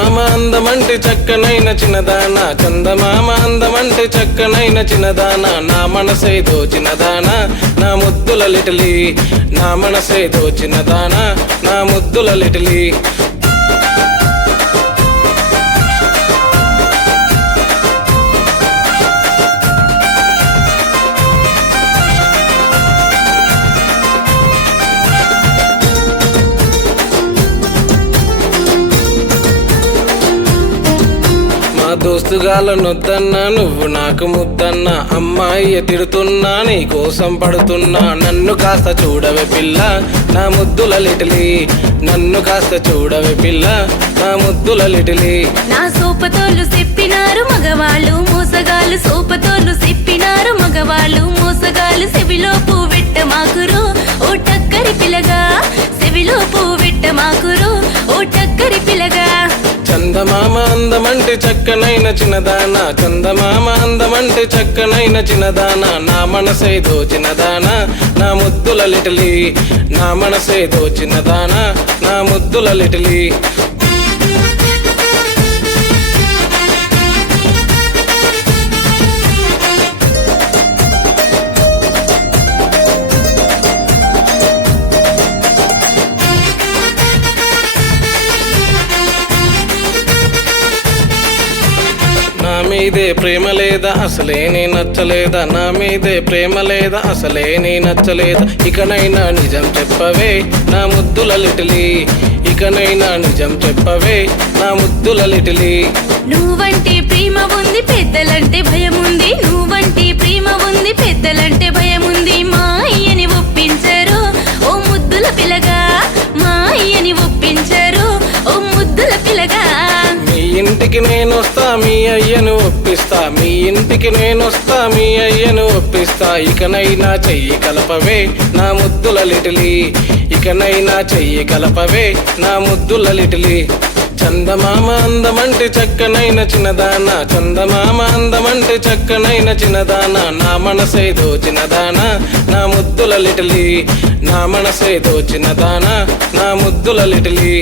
చందమామ అందమంటే చక్కనైన చిన్నదానా, చందమామ అందమంటే చక్కనైన చిన్నదానా, నా మనసే దోచినదానా నా ముద్దుల లిటిలి, నా మనసే దోచినదానా నా ముద్దుల లిటిలి. దోస్తుగాలనొద్దన్నా నువ్వు నాకు ముద్దన్నా, అమ్మాయి తిడుతున్నా నీ కోసం పడుతున్నా, నన్ను కాస్త చూడవే పిల్ల నా ముద్దుల లిటిలి, నన్ను కాస్త చూడవే పిల్ల నా ముద్దుల లిటిలి. నా సోపతోళ్ళు చెప్పినారు మగవాళ్ళు మోసగాళ్ళు, సోపతోళ్ళు చెప్పినారు మగవాళ్ళు మోసగాళ్ళు, సెవిలో పువ్వెట్ట మాకురు ఓ టక్కరి పిల్లగా, సెవిలో పువ్వెట్ట మాకురు ఓ టక్కరి పిల్లగా. చందమామ అందమంటే చక్కనైన చిన్నదానా, చందమామ అందమంటే చక్కనైన చిన్నదానా, నా మనసే దోచినదానా నా ముద్దుల లిటిలి, నా మనసే దోచినదానా నా ముద్దుల లిటిలి. నా మీదే ప్రేమ లేదా అసలే నీ నచ్చలేదా, నా మీదే ప్రేమ లేదా అసలే నీ నచ్చలేదా, ఇకనైనా నిజం చెప్పవే నా ముద్దుల లిటిలి, ఇకనైనా నిజం చెప్పవే నా ముద్దుల లిటిలి. నువ్వంటే ప్రేమ ఉంది పెద్దలంటే భయం ఉంది, నువ్వంటే ప్రేమ ఉంది పెద్దలంటే భయం ఉంది, మా అయ్యని ఒప్పించరు ఓ ముద్దుల పిల్లగా, మా అయ్యని ఒప్పించరు ఓ ముద్దుల పిల్లగా. మీ ఇంటికి నేనొస్తా మీ అయ్యను ఒప్పిస్తా, మీ ఇంటికి నేనొస్తా మీ అయ్యను ఒప్పిస్తా, ఇకనైనా చెయ్యి కలపవే నా ముద్దుల లిటిలి, ఇకనైనా చెయ్యి కలపవే నా ముద్దుల లిటిలి. చందమామ అందమంటే చక్కనైన చిన్నదానా, చందమామ అందమంటే చక్కనైన చిన్నదానా, నా మనసే దోచినదానా నా ముద్దుల లిటిలి, నా మనసే దోచినదానా నా ముద్దుల లిటిలి.